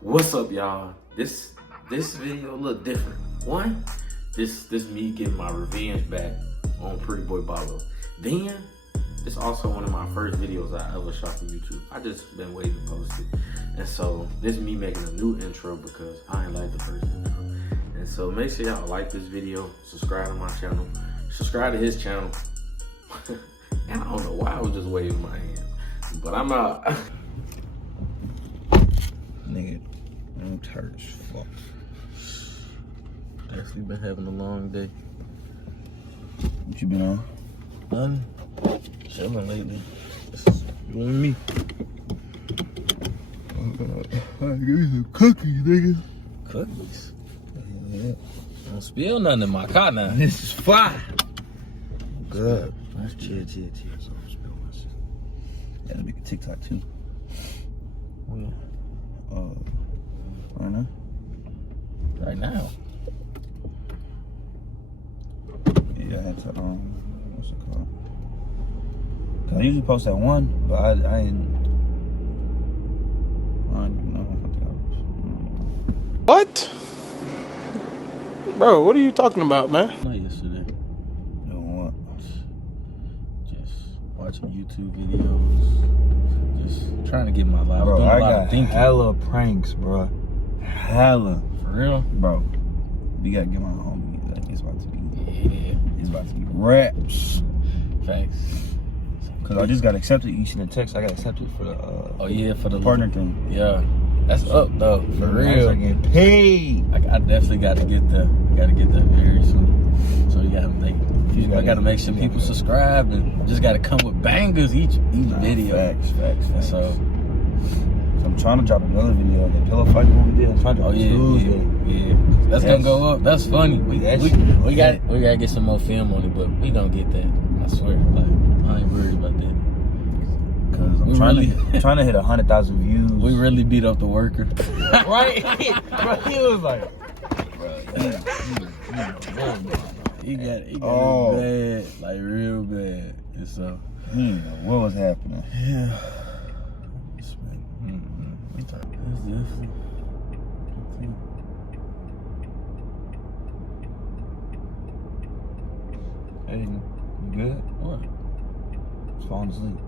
What's up, y'all? This video a little different. One, this me getting my revenge back on Prettyboiballo. Then, it's also one of my first videos I ever shot for YouTube. I just been waiting to post it. And so, this is me making a new intro because I ain't like the first intro. And so, make sure y'all like this video, subscribe to my channel, subscribe to his channel. And I don't know why I was just waving my hand. But I'm out. Nigga, I'm tired as fuck. Actually been having a long day. What you been on? Nothing. Chilling lately. You and me. Give me some cookies, nigga. Cookies? Yeah. Don't spill nothing in my car now. This is fire. Good. Let's chill. So I'm spill myself. Yeah, to make a TikTok too. Yeah. Right now? Right now. Yeah, I had to, what's it called? Cause I usually post at 1, but I don't even know. What? Bro, what are you talking about, man? Not yesterday. Doing what? Just watching YouTube videos. Just trying to get my life. Bro, doing a I lot got of thinking. hella pranks, bro. Hella. For real? Bro, we gotta get my homie. Like, it's about to be. Yeah. It's about to be raps. Facts. Cause I just got accepted. You seen the text? I got accepted for the Oh yeah, for the partner thing. Yeah. That's up though. For real. I getting paid. I definitely got to get that. I got to get that very soon. So you gotta make. I gotta make sure people subscribe and just gotta come with bangers each video. Facts. So I'm trying to drop another video. That pillow fight what we did. I'm trying to drop yeah. That's gonna go up. That's funny. We gotta get some more film on it, but we gonna get that. I swear. Like I ain't worried about that. Cause I'm trying to hit 100,000 views. We really beat up the worker. Right? Bro, he was like, He got it bad, like real bad. And so he didn't know what was happening. yeah. That's different. Hey, you good? What? Just falling asleep.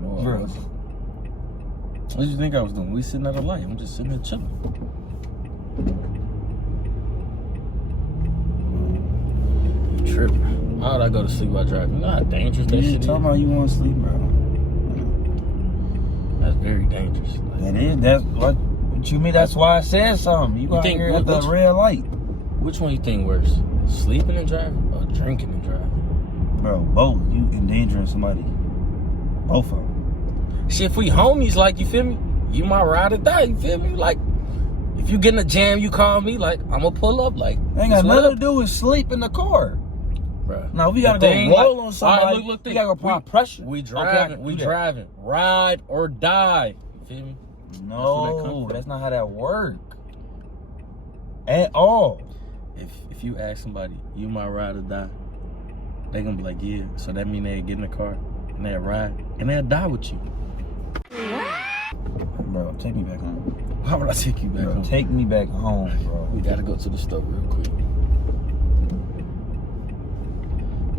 Bro. Bro. What did you think I was doing? We sitting at a light. I'm just sitting there chilling. You tripping. Why would I go to sleep while driving? You know how dangerous that shit is? Talking about you want to sleep, bro. That's very dangerous. Like, That is. That's what you mean. That's why I said something. You got think here at the red light. which one you think worse? Sleeping and driving or drinking and driving? Bro, both. You endangering somebody. Both of them. Shit, if we homies, like, you feel me? You my ride or die, you feel me? Like, if you get in a jam, you call me, like, I'm gonna pull up, like. Ain't got nothing to do with sleep in the car. Bruh. Now we gotta go roll on somebody. All right, look, we gotta go apply pressure. We driving, driving. Ride or die. You feel me? No, that's not how that work. At all. If you ask somebody, you my ride or die, they gonna be like, yeah. So that mean they get in the car and they'll ride and they'll die with you. Bro, take me back home. Why would I take you back home? Take me back home, bro. We gotta go to the store real quick.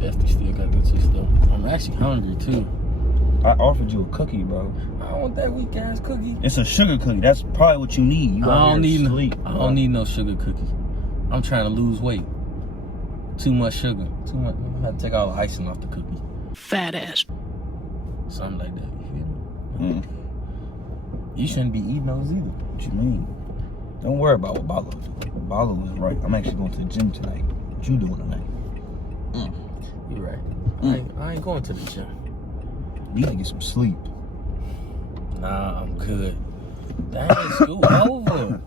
Definitely still gotta go to the store. I'm actually hungry too. I offered you a cookie, bro. I want that weak ass cookie. It's a sugar cookie. That's probably what you need. You I don't need no sugar cookie. I'm trying to lose weight. Too much sugar. Too much. I have to take all the icing off the cookie. Fat ass. Something like that. You feel me? Mm. You shouldn't be eating those either. What you mean? Don't worry about what Ballo do. Ballo is right. I'm actually going to the gym tonight. What you doing tonight? You're right. I ain't going to the gym. You gotta get some sleep. Nah, I'm good. Dang, school over.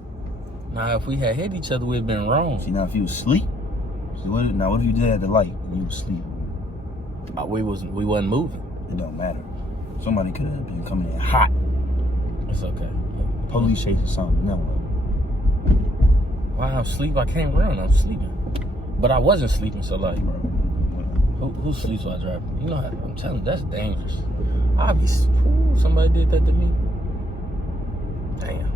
Nah, if we had hit each other, we'd been wrong. See, now if you was asleep, now what if you did at the light and you was asleep? We wasn't moving. It don't matter. Somebody could have been coming in hot. It's okay. Police chasing something. No. While I'm asleep, I can't run. I'm sleeping. But I wasn't sleeping, so like, bro. Who sleeps while driving? You know how, I'm telling you, that's dangerous. Somebody did that to me. Damn.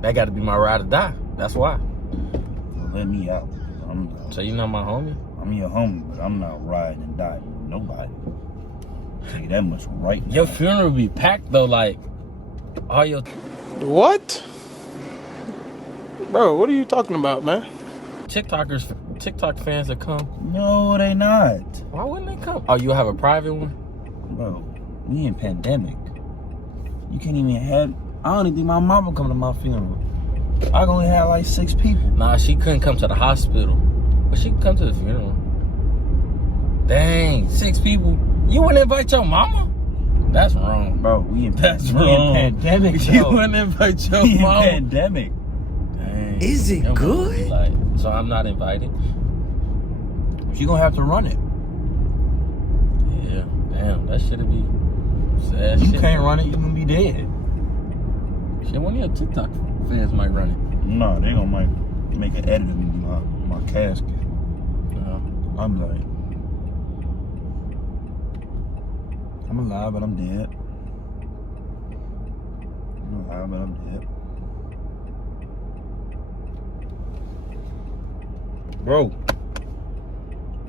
That got to be my ride or die. That's why. Well, let me out. So you not my homie? I'm your homie, but I'm not riding and dying with nobody. I'll tell you that much right now. Your funeral be packed though, like all your What? Bro, what are you talking about, man? TikTok fans that come. No, they not. Why wouldn't they come? Oh, you have a private one? Bro, we in pandemic. You can't even have. I don't even think my mama come to my funeral. I only had like 6 people. Nah, she couldn't come to the hospital, but she could come to the funeral. Dang, 6 people. You wouldn't invite your mama? That's wrong, Bro, we in You pandemic. wouldn't invite your We in mama. pandemic. Dang. Is it good? Like, so I'm not invited. She gonna have to run it. Yeah, damn, that should be sad. You shit. can't run it, you gonna be dead. Shit, one of your TikTok fans might run it. No, they gonna might make an edit of me my casket. I'm like, I'm alive, but I'm dead. I'm alive, but I'm dead. Bro.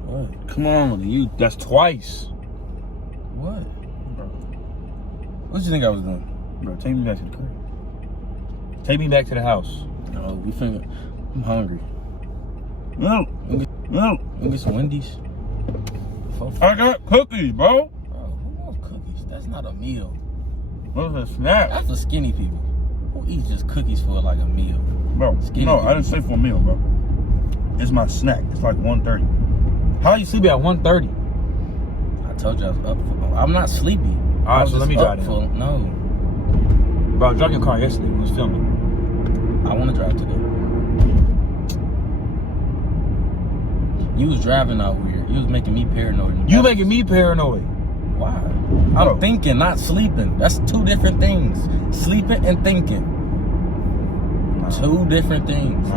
What? Come on, you. That's twice. What? Bro. What you think I was doing? Bro, take me back to the crib. Take me back to the house. No, we finna. I'm hungry. No. No. We get some Wendy's. I got cookies, bro. Bro, who wants cookies? That's not a meal. What's a snack? That's for skinny people. Who eats just cookies for like a meal? Bro, Skinny no, people. I didn't say for a meal, bro. It's my snack. It's like 1:30. How you sleep at 1:30? I told you I was up for. I'm not sleepy. All right, I was so let just me up drive for. No, Bro, I dropped your car yesterday. We was filming. I want to drive today. You was driving out weird. You was making me paranoid. You making me paranoid. Why? Bro. I'm thinking, not sleeping. That's 2 different things. Sleeping and thinking. No. 2 different things.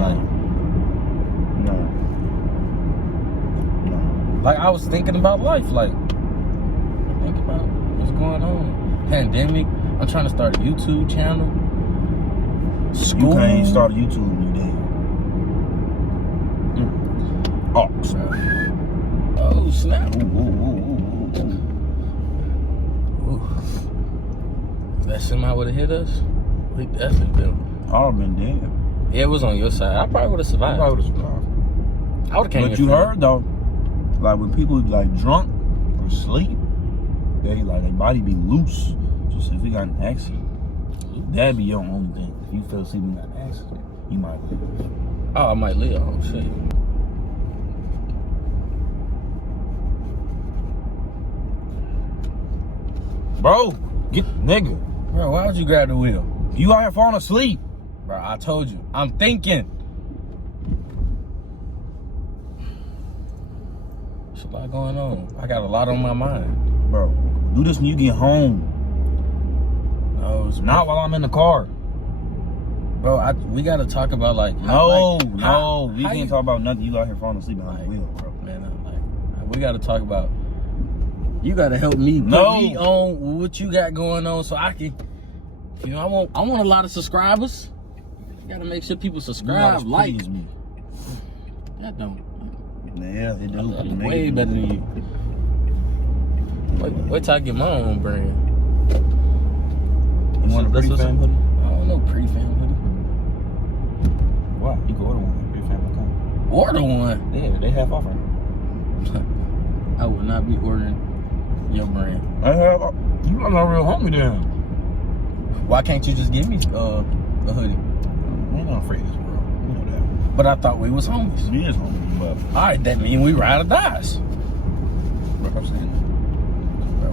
No. Like I was thinking about life. Like, think about what's going on. Pandemic. I'm trying to start a YouTube channel. School. You can't start a YouTube when you dead. Oh, snap. Oh, snap. If that somehow would have hit us, we definitely been. I'd have been dead. Yeah, it was on your side. I probably would have survived. I would have came. But you heard though, like when people like drunk or sleep, they like their body be loose. Just if we got an accident, that'd be your only thing. If you fell asleep and got an accident, you might live. Oh, I might live. Oh shit. Bro, get nigga. Bro, why would you grab the wheel? You out here falling asleep. Bro, I told you. I'm thinking. There's a lot going on. I got a lot on my mind. Bro, do this when you get home. No, it's Not while I'm in the car. Bro, we gotta talk about like No, how we can't you, talk about nothing. You out here falling asleep behind the wheel, bro. Man, I'm like, we gotta talk about. You gotta help me put me on what you got going on, so I can. You know, I want a lot of subscribers. You gotta make sure people subscribe, like. Me. That don't. Yeah, it does. I'm way better than you. Wait till I get my own brand. You want a Pretty Fam hoodie? I don't know Pretty Fam hoodie. Why? You can order one at prettyfam.com. Order one? Yeah, they have off right now. I would not be ordering your brand. You not no real homie then. Why can't you just give me a hoodie? We ain't not afraid of this world. You know that. But I thought we was homies. We is homie, but All right, that means we ride or dies. look, I'm saying Bro,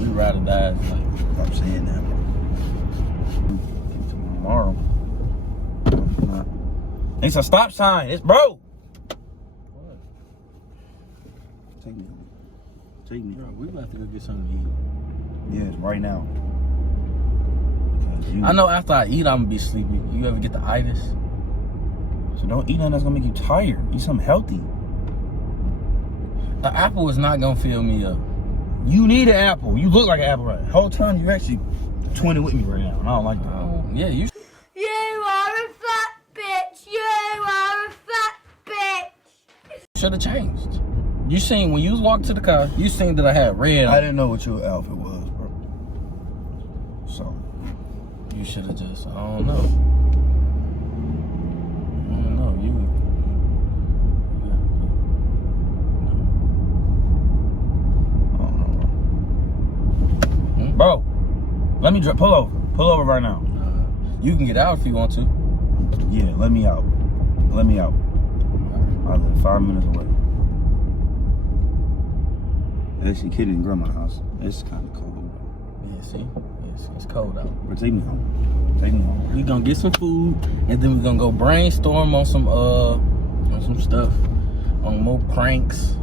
we ride or dies. Like, that. I'm saying that, bro. Tomorrow. It's a stop sign. It's bro. what? Take me. Take me. Bro, we about to go get something to eat. Yes, right now. I know after I eat, I'm gonna be sleepy. You ever get the itis? So don't eat nothing that's gonna make you tired. Eat something healthy. The apple is not gonna fill me up. You need an apple. You look like an apple right now. The whole time you actually twinning with me right now. And I don't like that. Oh, yeah, you. You are Should have changed. You seen when you was walking to the car, you seen that I had red on. I didn't know what your outfit was, bro. So You should have just, I don't know. You I don't know, bro. Let me pull over. Pull over right now. You can get out if you want to. Yeah, let me out. Let me out. I live 5 minutes away. Actually, kid in grandma's house. It's kind of cold. Yeah, see? It's cold out. But take me home. Take me home. We gonna get some food, and then we gonna go brainstorm on some stuff, on more pranks.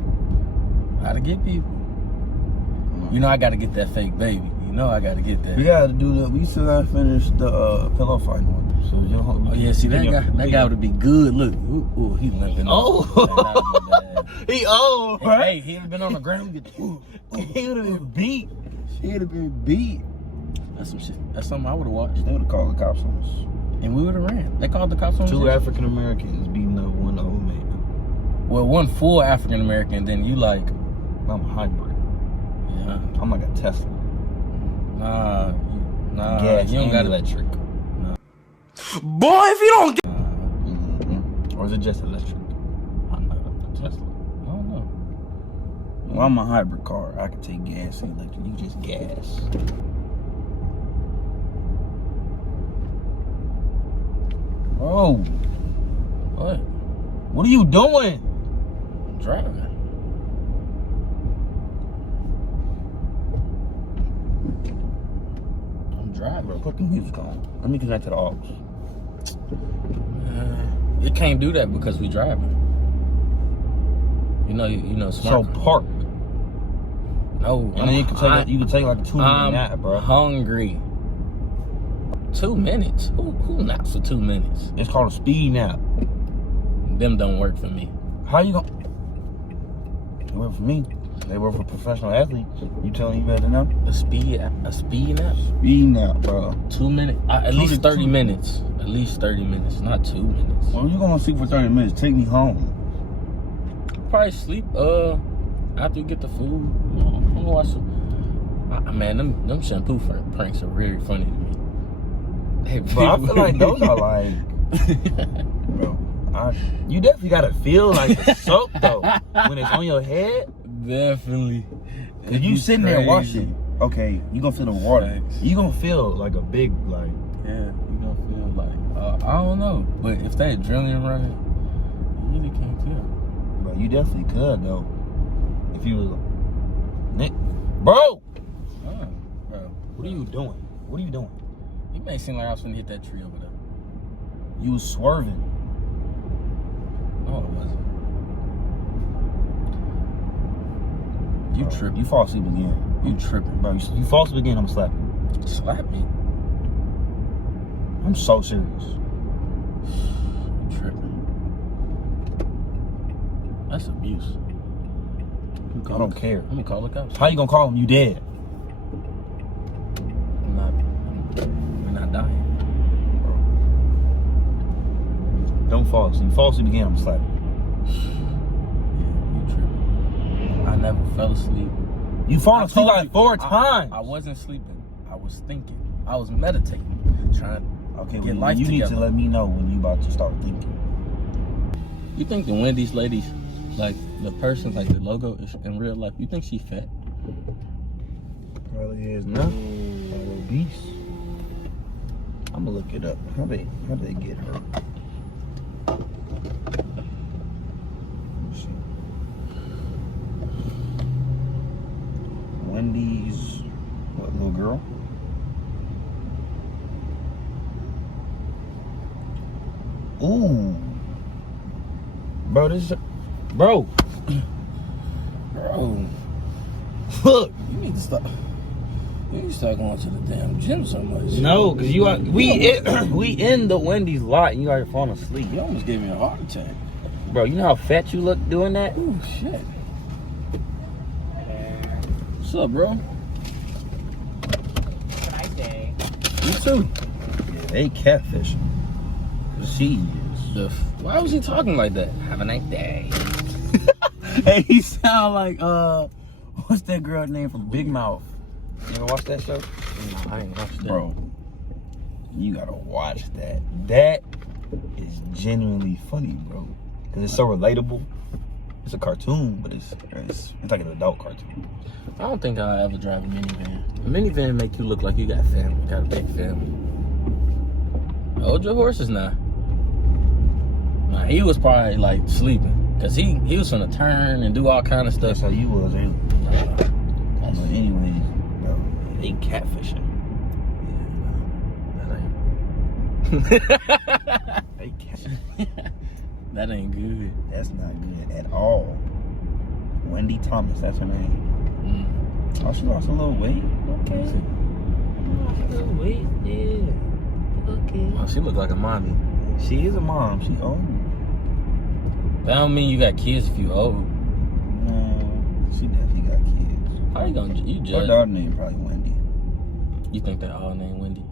How to get people. You know I gotta get that fake baby. You know I gotta get that. We gotta do that. We still gotta finish the pillow fighting one. So oh yeah, see that guy would be good. Look, ooh, he limping. Oh, he old, right? Hey, he would been on the ground. He would have been beat. He would have been beat. That's some shit. That's something I would have watched. They would have called the cops on us. And we would have ran. They called the cops on us. 2 African Americans beating up one old man. Well, one full African American. Then you like, I'm a hybrid. yeah. I'm like a Tesla. Nah, Gas you don't and got electric. Boy, if you don't get. Mm-hmm. Or is it just electric? I'm not a Tesla. I don't know. Well, I'm a hybrid car. I can take gas and electric. You just gas. Bro, What? what are you doing? I'm driving. Bro, put the music on. Let me connect to the aux. It can't do that because we driving. You know, smart. So park. No, And then you can take like a 2 minute nap, bro. I'm hungry. 2 minutes? Who naps for 2 minutes? It's called a speed nap. Them don't work for me. How you gonna? They work for me. They work for professional athletes. You telling you better than them? A speed nap? Speed nap, bro. 2 minutes? At least 30 minutes. At least 30 minutes, not 2 minutes. Well, you gonna sleep for 30 minutes? Take me home. Probably sleep after you get the food. I'm gonna watch some. Man, them shampoo pranks are really funny to me. Hey, Bro, I feel like those are like, bro. You definitely gotta feel like the soap though when it's on your head. Definitely. Cause you sitting there washing. Okay, you gonna feel the water. Thanks. You gonna feel like a big like. Yeah, you gonna feel like I don't know, but if that adrenaline running, you really can't tell. But you definitely could though. If you was, Nick, bro. Bro, What are you doing? What are you doing? you may seem like I was gonna hit that tree over there. You was swerving. No, it wasn't. You Bro, tripping? You fall asleep again. You tripping? Bro, you fall asleep again, I'm slapping. Slap me? I'm so serious. You tripping? That's abuse. I don't care. Let me call the cops. How you gonna call him? You dead. We're not dying. Don't fall asleep. Fall asleep again, I'm slapping. You tripping? I never fell asleep. You fall asleep like 4 times. I wasn't sleeping. I was thinking. I was meditating, trying Okay, to get well, life you together. need to let me know when you about to start thinking. You think the Wendy's ladies, like the person, like the logo is in real life, you think she fat? Probably is not. Obese. I'm gonna look it up. How they get her? Let's see. Wendy's, what, little girl? Ooh. Bro, this is bro. Bro, Look. you need to stop. You need to start going to the damn gym so much. No, cause we in the Wendy's lot and you already falling asleep. You almost gave me a heart attack. Bro, you know how fat you look doing that? Oh shit. What's up, bro? Have a nice day. You too. Yeah, they catfishing. She is. Why was he talking like that? Have a nice day. Hey, he sound like what's that girl name from Big Mouth? You ever watch that show? No, I ain't watched that. Bro, you gotta watch that. That is genuinely funny, bro. Cause it's so relatable. It's a cartoon, but it's like an adult cartoon. I don't think I'll ever drive a minivan. A minivan make you look like you got family, got a big family. Hold your horses now. Nah, he was probably like sleeping. Cause he was gonna turn and do all kind of stuff. That's how you was, ain't it? But anyways, bro, they catfishing. They catfishing. That ain't good. That's not good at all. Wendy Thomas, that's her name. Oh, she lost a little weight. Okay. Lost a little weight, yeah. Okay. Oh, she look like a mommy. She is a mom. She old. That don't mean you got kids if you old. No, she definitely got kids. How you gonna Her judge? daughter name probably Wendy. You think they all named Wendy?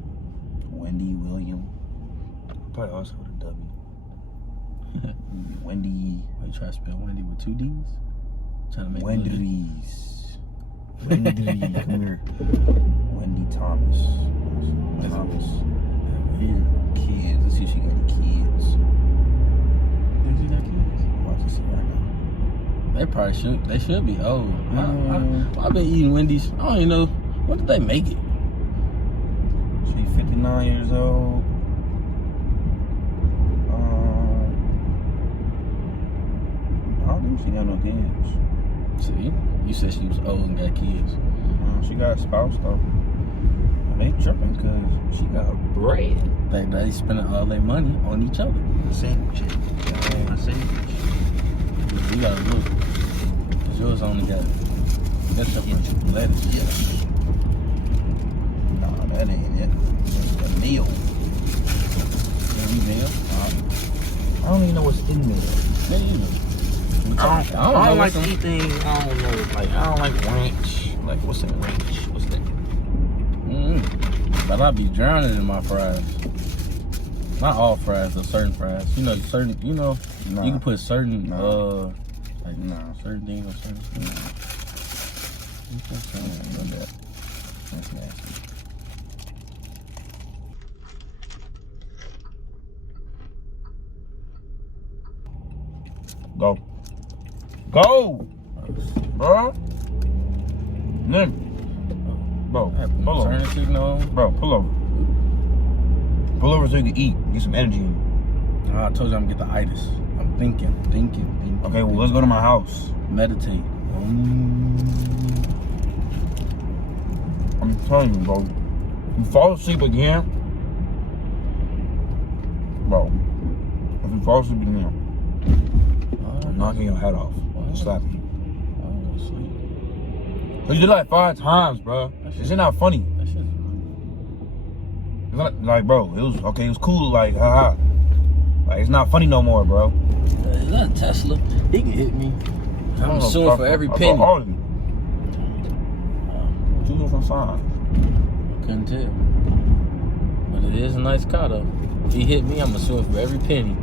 Wendy William. Probably also with a W. Wendy. Are you trying to spell Wendy with 2 D's? Trying to make Wendy's. Wendy, come here. Wendy Thomas. Thomas. Weird. Kids. Let's see if she got any kids. Think she got kids? I'm about to see right now. They probably should. They should be old. I've been eating Wendy's. I don't even know. When did they make it? She's 59 years old. I don't think she got no kids. See, you said she was old and got kids. She got a spouse though. They tripping because she got bread. They spending all their money on each other. Sandwich. A sandwich. You gotta look. Cause yours only got ketchup and lettuce. Yeah. Nah, that ain't it. That's the meal. Meal? I don't even know what's in there. Me either. I don't like what's in- anything. I don't know. Like I don't like ranch. Like what's in ranch? What's that? But I be drowning in my fries. Not all fries, though. Certain fries. You know, certain. You know, Nah. you can put certain like Nah. certain things on certain things. You put certain- Know that. That's nasty. Go. Go! Bro. Nick. Bro, I have to pull turn over. the signal. Bro, pull over. Pull over so you can eat. Get some energy in you. I told you I'm gonna get the itis. I'm thinking. Okay, well, let's go to my house. Meditate. I'm telling you, bro. You fall asleep again. Bro. If you fall asleep again, I'm knocking your head off. I'm slapping you. I'm gonna sleep. Cause you did it like 5 times, bro. This shit not funny. That shit's It's not, like, bro, it was okay. It was cool. Like, haha. Like, it's not funny no more, bro. Is that a Tesla? He can hit me. I'm suing for every penny. All of you. Two different signs. Couldn't tell. But it is a nice car though. If he hit me, I'm gonna sue him for every penny.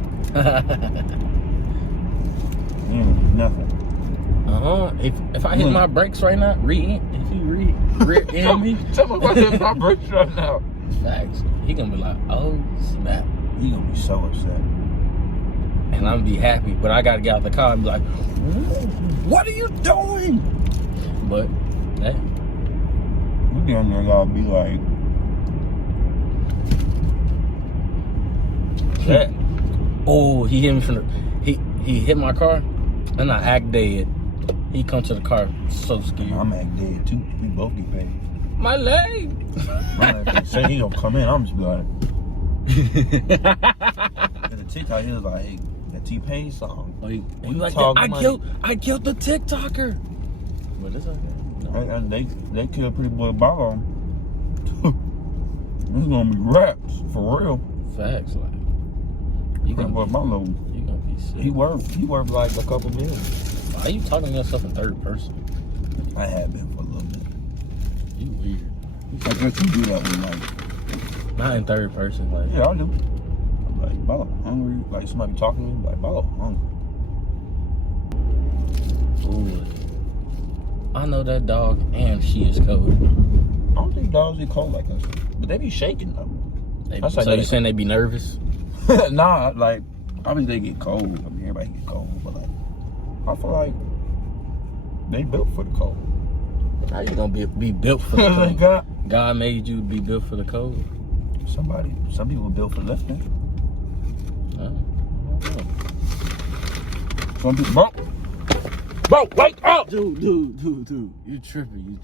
Nothing. If I hit my brakes right now, if you rear me, Tell me about that my brakes right now. facts. He gonna be like, oh snap, You gonna be so upset. and I'm gonna be happy. But I gotta get out the car and be like, what are you doing? But hey, We be on there, y'all be like, that. oh, he hit me from the he hit my car, and I act dead. He come to the car so scared. I'm act dead too. We both get paid. My leg. I'm like, say he gonna come in, I'm just be like, and the TikTok, he was like, hey, that T-Pain song. Like, We like talk I money. killed the TikToker. But it's okay. No. And they killed Prettyboiballo. It's gonna be raps for real. Facts, like you gonna Prettyboiballo, be sick. he worth like a couple million. Why are you talking to yourself in third person? I have been for a little bit. You weird. I guess you do that with like, Not in third person, like yeah, I do. I'm like, Ballo, hungry. Like somebody talking to me, like, Ballo, hungry. Ooh. I know that dog and she is cold. I don't think dogs get cold like us, but they be shaking though. That's like So you saying they be nervous? Nah, like obviously they get cold. I mean, everybody get cold, but like I feel like they built for the cold. How you gonna be built for the cold? God made you be built for the cold. Some people built for lifting. Some people, bro, wake up! Dude. You tripping.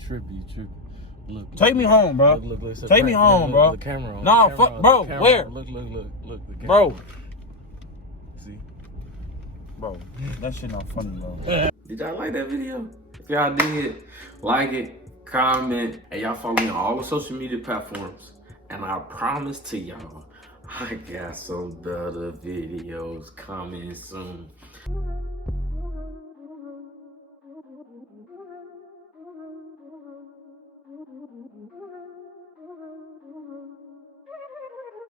Look. Take me home, bro. Look. Take me home, bro. The camera on. Nah, The camera fuck, on, bro. the camera Where? on. Look. The camera Bro. on. See? Bro, that shit not funny, bro. Did y'all like that video? If y'all did, like it, comment, and y'all follow me on all the social media platforms. And I promise to y'all, I got some better videos coming soon.